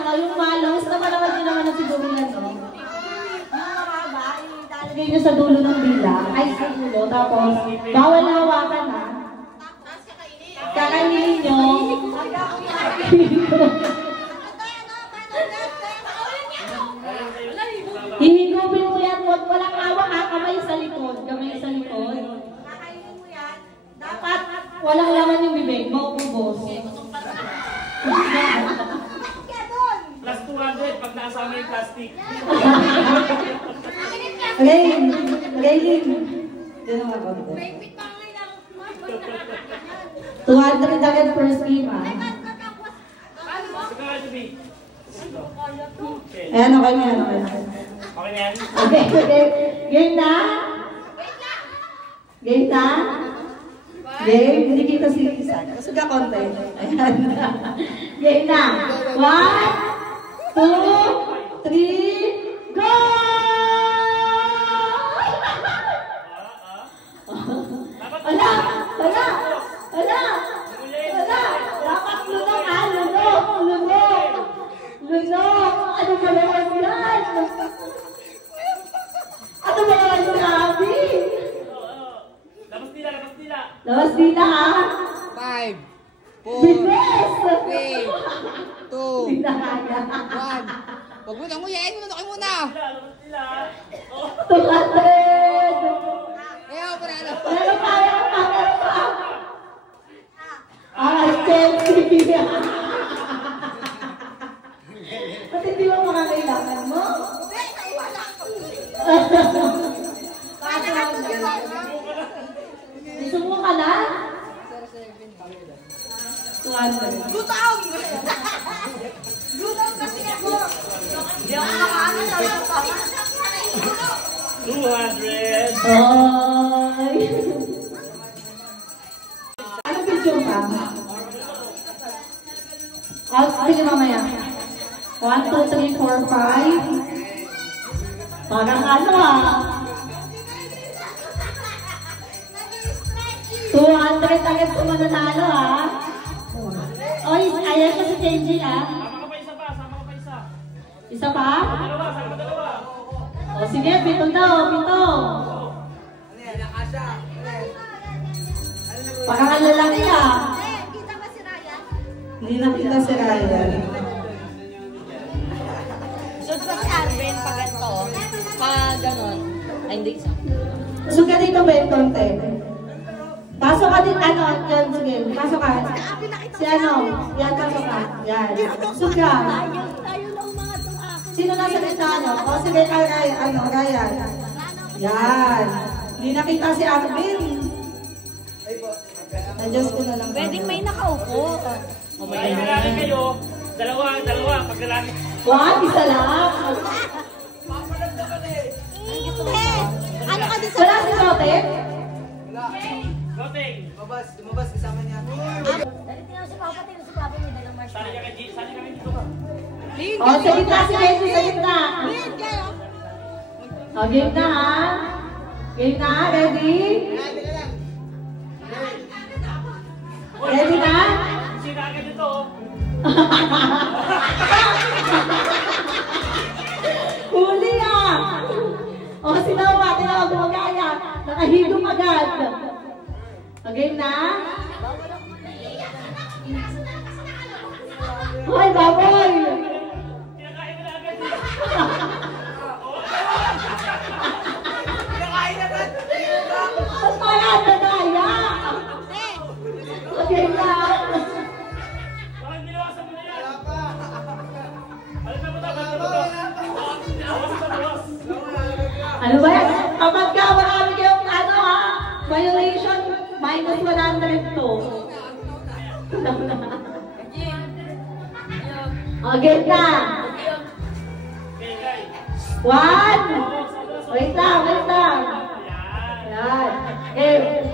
ano, yung malos na malawad nyo naman ang siguro yan, no? Yung mababa, ilalagay nyo sa dulo ng dila, ay sa dulo, tapos bawal na hawakan, ha? Kakainin nyo. Hihigupin mo yan, walang hawak, ha? Kamay sa likod, kamay sa likod. Kakainin mo yan, dapat walang laman yung bibig, maubos. Plus 200 pag nasama yung plastic. Raylin. Dito nga ba? 200 agad first game, ha? Ayan, okay na yan, okay na. Okay na yan? Okay. Game na? Game na? Game, hindi kita silisan. Kasi ka konti. Ayan. Game na. 1, 2, 3, go! Wala! Wala! Wala! Wala! Dapat lunok, ha? Lunok! Lunok! Lunok! Ano ba naman yan? Ano ba naman yung labi? Labas nila, labas nila. Labas nila, ha? 5, 4, Bilis! 3, 2, Hindi na kaya. 1. Huwag mo nang nguyain, lunok muna. Labas nila. 200! Ayaw, panalo. Meron pa, meron pa, meron pa! Ay, Chelsea! Ba't hindi mo makakailangan mo? Gusto mo ka na? 200. Gutong! Gutong kasi ako! Hindi ako makaano sa mga 200. Ay! Ano picture ka? Sige mamaya. 1, 2, 3, 4, 5. Parang ano, ha? 200 agad kung mananalo, ha? Oy, ayan ko si Kenji, ha? Sama ka pa isa pa, sama ka pa isa. Isa pa? Dalawa, sama ka dalawa. O sige, 7 daw, 7. Parang ang lalaki, ha? Kita ba si Ryan? Hindi nakita si Ryan. So, sa si Arben, pag ganito, pag ganon, ay hindi isa. So, ganito ba yung konti? Pasok ka din, ano, yan, sige, pasok ka. Si ano, yan, pasok ka. Yan. Suga. Tayo lang mga ako. Sino nasa gitna, ano? O, sige, Ryan, ano, Ryan. Yan. Hindi nakita si Arvin. Adjust ko na lang. Pwedeng may nakaupo. Ay, lalaki kayo. Dalawa, pag lalaki. Wow, isa lang. Ano ka din sa... Wala si Jotep? Goteng. Lumabas, kasama niya. Dali tingnan si Papa, tingnan si Papa may dalang marshmallow. Sali ka kay G, sali ka kay dito ka. O, sa gitna si Kenji, sa gitna. O, game na, ha? Game na, ready? Ready na? Sina ka dito. Huli, ah! O, sinawa, gumagaya. Nakahigom agad. O, game na? Hoy, baboy! Kinakain nila agad. Ba't kaya nanaya? O, game na? Bakit nilawasan mo na yan? Alam na mo ito, alam na mo ito. Awas sa bawas. Ano ba yan? Kapag ka marami kayong ano, ha? Violation, minus 100 to. O, game na? Okay, guys. 1! Wait lang, wait lang. Yan. Game.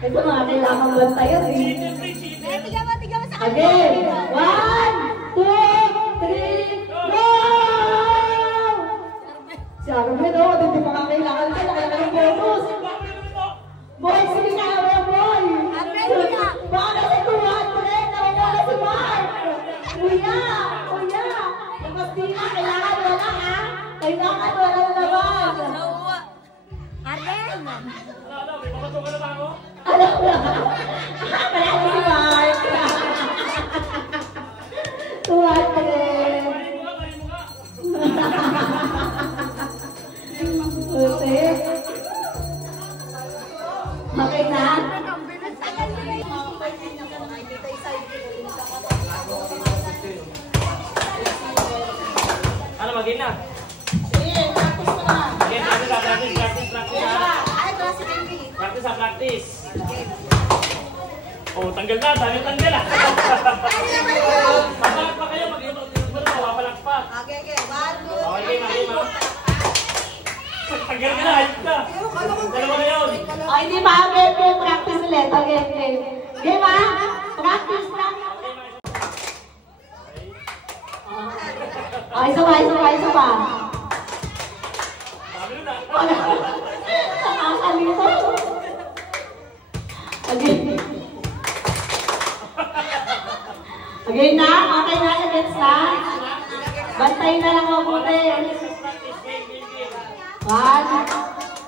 Ito mga kailangan bantayan, eh. Tiga mo sa Again. 1, 2, 3, go! Si Arvin, oh, hindi pa kailangan ka. Kailangan ng bonus. Boy, sige kaya mo, boy. Arvin, hindi ka. Baka kasi 200. Nawawala si Mark. Uy, game na. Sige, practice mo na. Game, practice ha. Ay, ito si baby. Practice ha, practice. Oh, tanggal na. Dami tanggal ha. Pasalak pa kayo. Mag-inog mo na. Wapalak pa. Okay, okay. 1, 2, Okay, game ha, game ha. Tanggal ka na. Ayos ka. Dalawa na yun. O, hindi ba? Game, practice ulit. Okay, game. Game ha? Practice. O, isa pa. Dami nun ha. Nakakalito. Okay. Okay na? Okay na? Nagets na? Bantayin na lang mabuti. Practice, game. 1.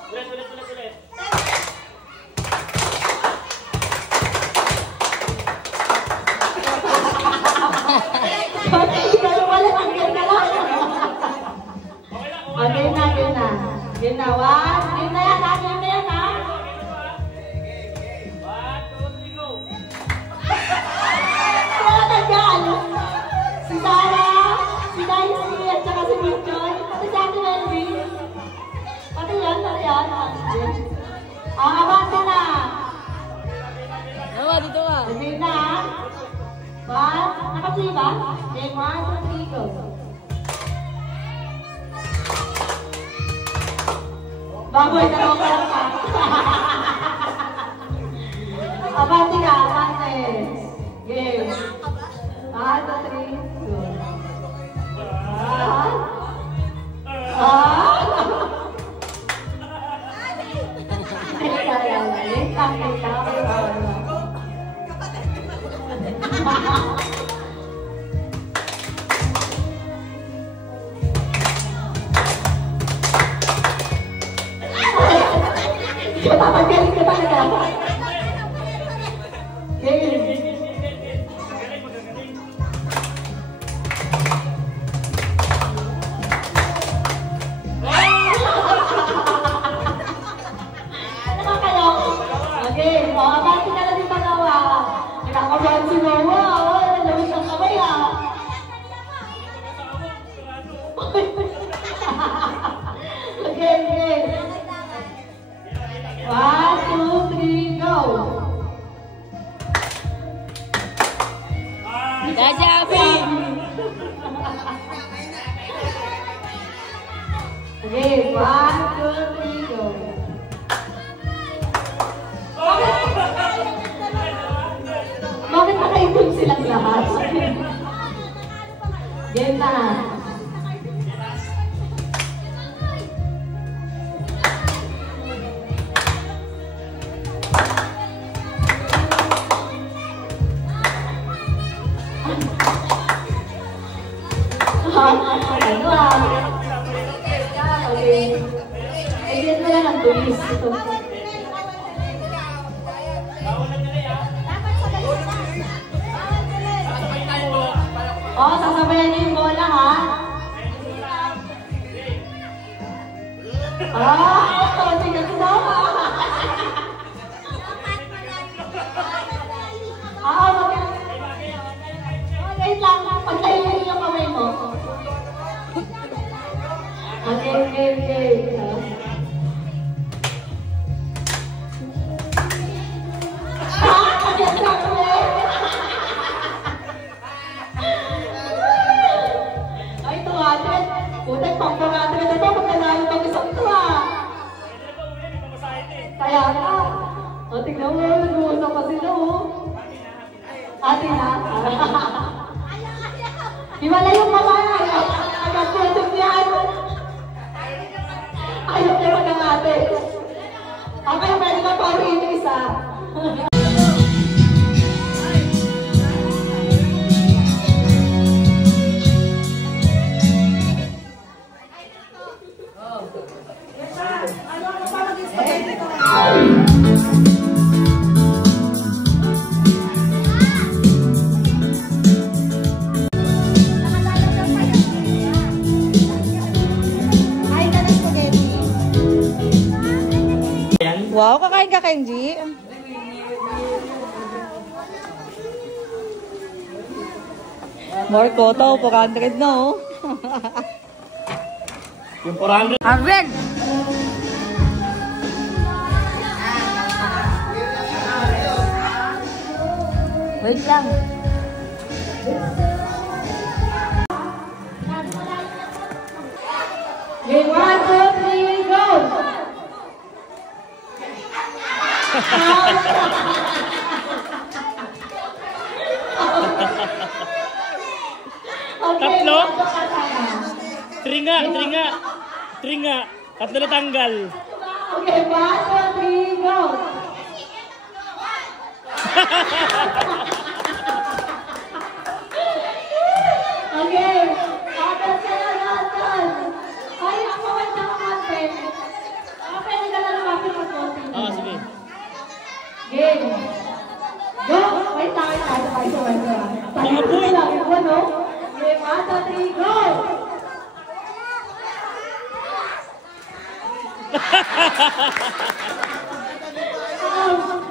Ulit. Pero wala lang, game na lang. Okay na, O, game na. Game na, 1. Game na yan, ha? Game na yan, ha? 1, 2, 3, go. Wala nagyan. Si Sarah, si Daisy, at saka si Mitchell. Pati si Ate Melvin. Pati yan. Abante na. Nawa, dito ka. Game na, ha? 1. Nakaplay ba? Game 1, 2, 3, go. Baboy, dalawang ka lang pa. Abante ka, abante. Game. 1, 2, 3, go. Galing ka talaga. Game. Okay, abante ka na din pagawa. Nakakabahan si Mama. Nalawis ang kamay ah. Okay. 1, 2, 3, go. Dajabi! Okay, 1, 2, 3, go. Bakit nakaipon silang lahat? Game na. Ano ah? Okay. Exit mo lang ang tulis. Ito. Oh, sasabayan niyo yung bola, ha? Sige, kasama. Wait lang. Pagtayo mo yung kamay mo. Okay. Ay, 200. Putek, pang 400 na ito. Pagkanalo pag isang ito, ha? Kaya nga. O, tignan mo. Nag-uusap pa sila, oh. Ate na. Hiwala yung kamay. Nag-approach yan. Ayaw niya mag-ate. Ako yung pwede ka pauwiin yung isa. Wow, kakain ka, Kenji. More koto, 400 na, oh. Yung 400. Arben! Wait lang. Okay, 1, 2, 3, go! Okay, Tatlo? bato ka sana. Tringa. Tatlo na tanggal. Okay, 1, 2, 3, go! Okay, order ka na natin. Ay, ang maganda ng content. Okay, nagdala ng aking content. Ah, sige. Game. Go! Wait lang, tayo sa wala. Mga boy! Lang, ito, no? Game, 1, 2, 3, go!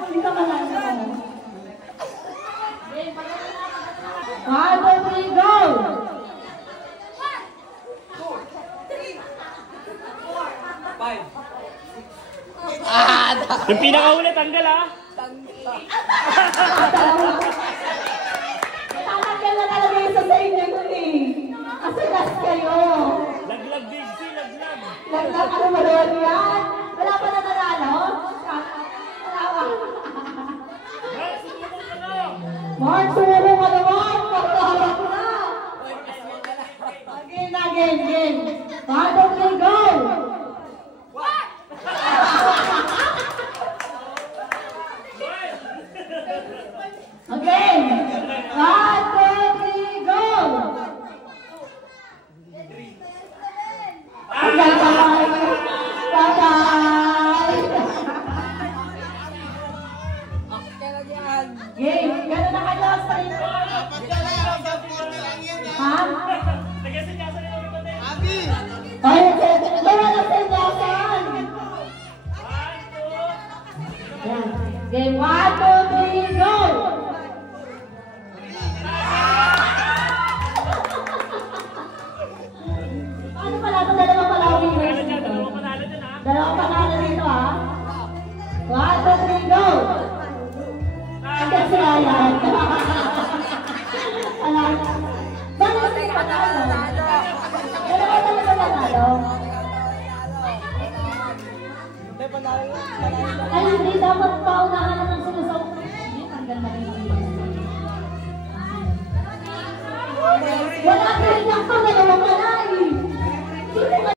Dito ka lang. 1, 2, 3, go! Yung pinakahuli, tanggal ah. Tatanggal na talaga yung sa inyo nun eh. Kasi last kayo. Laglag, Big C, laglag. Laglag, ano ba doon yan? Wala pa na nanalo? Wala pa. Mark, sumuro ka naman. Pagkaharap ko na. Again. 1, 2, 3, go! Again. 1, 2, 3, go! Bye-bye! Kailan yan? Game, gano'n na kayo sa inyo. Ha? Nagasinyasan nila yung pati. Ay, wala na sinyasan. Game, 1, 2, 3, go! Ano pala ito? Dalawang palawin. Dalawang panalo dyan ah. Dalawang panalo dito, ha? 1, 2, 3, go! Hanggang sila yan. Bakit may panalo? Dalawa talaga panalo? Ay, hindi dapat paunahan na ng sinusaw. Hindi, tanggal na rin. Wala ka rin lang pa, dalawa